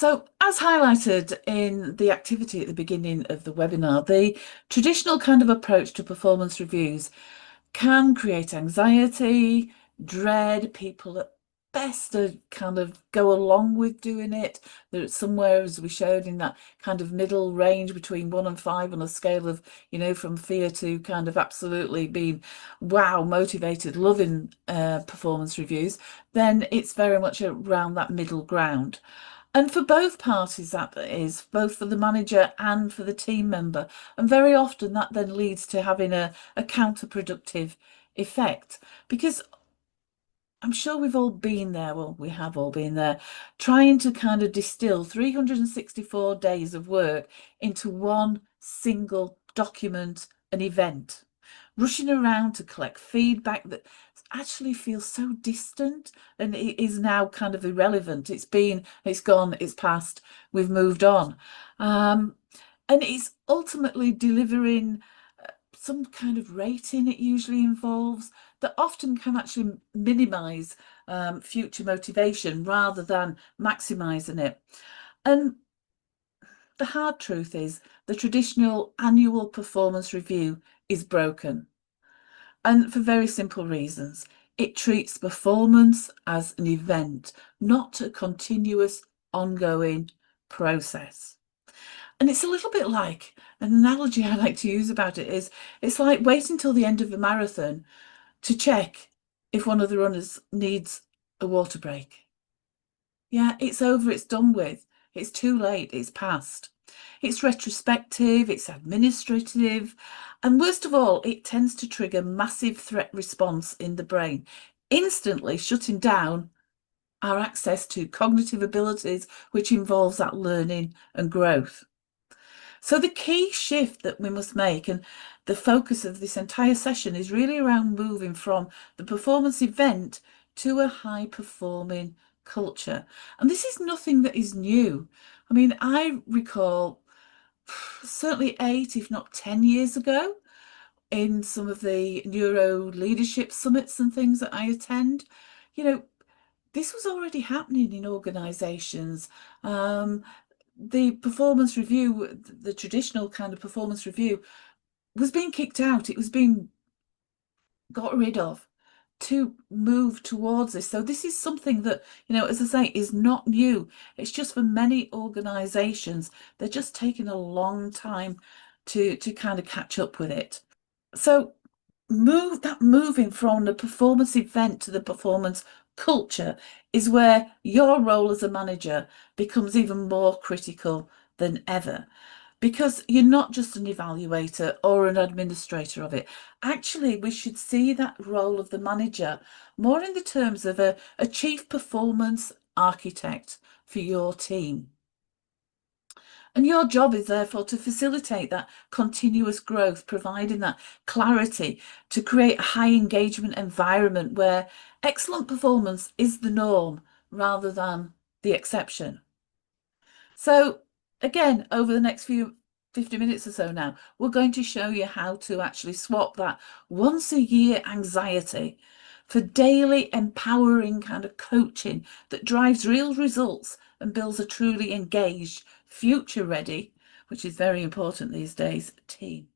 So, as highlighted in the activity at the beginning of the webinar, the traditional kind of approach to performance reviews can create anxiety, dread. People at best are kind of go along with doing it. There's somewhere, as we showed, in that kind of middle range between 1 and 5 on a scale of, from fear to kind of absolutely being wow, motivated, loving performance reviews. Then it's very much around that middle ground. And for both parties, that is, both for the manager and for the team member. And very often that then leads to having a counterproductive effect, because I'm sure we've all been there, well, we have all been there, trying to kind of distill 364 days of work into one single document, an event, rushing around to collect feedback that actually feels so distant and it is now kind of irrelevant. It's gone, it's past, we've moved on. And it's ultimately delivering some kind of rating it usually involves that often can actually minimize future motivation rather than maximizing it. And the hard truth is the traditional annual performance review is broken. And for very simple reasons. It treats performance as an event, not a continuous, ongoing process. And it's a little bit like, an analogy I like to use about it is, it's like waiting till the end of a marathon to check if one of the runners needs a water break. Yeah, it's over, it's done with. It's too late, it's past. It's retrospective, it's administrative, and worst of all, it tends to trigger massive threat response in the brain, instantly shutting down our access to cognitive abilities, which involves that learning and growth. So the key shift that we must make, and the focus of this entire session, is really around moving from the performance event to a high performing culture. And this is nothing that is new. I mean, I recall certainly 8, if not 10 years ago, in some of the neuro leadership summits and things that I attend, this was already happening in organizations. The performance review, the traditional kind of performance review, was being kicked out. It was being got rid of to move towards this. So this is something that, as I say, is not new. It's just for many organizations, they're just taking a long time to kind of catch up with it. So moving from the performance event to the performance culture is where your role as a manager becomes even more critical than ever, because you're not just an evaluator or an administrator of it. Actually, we should see that role of the manager more in the terms of a chief performance architect for your team. And your job is therefore to facilitate that continuous growth, providing that clarity to create a high engagement environment where excellent performance is the norm rather than the exception. So again, over the next 50 minutes or so now, we're going to show you how to actually swap that once a year anxiety for daily empowering kind of coaching that drives real results and builds a truly engaged, future ready, which is very important these days, team.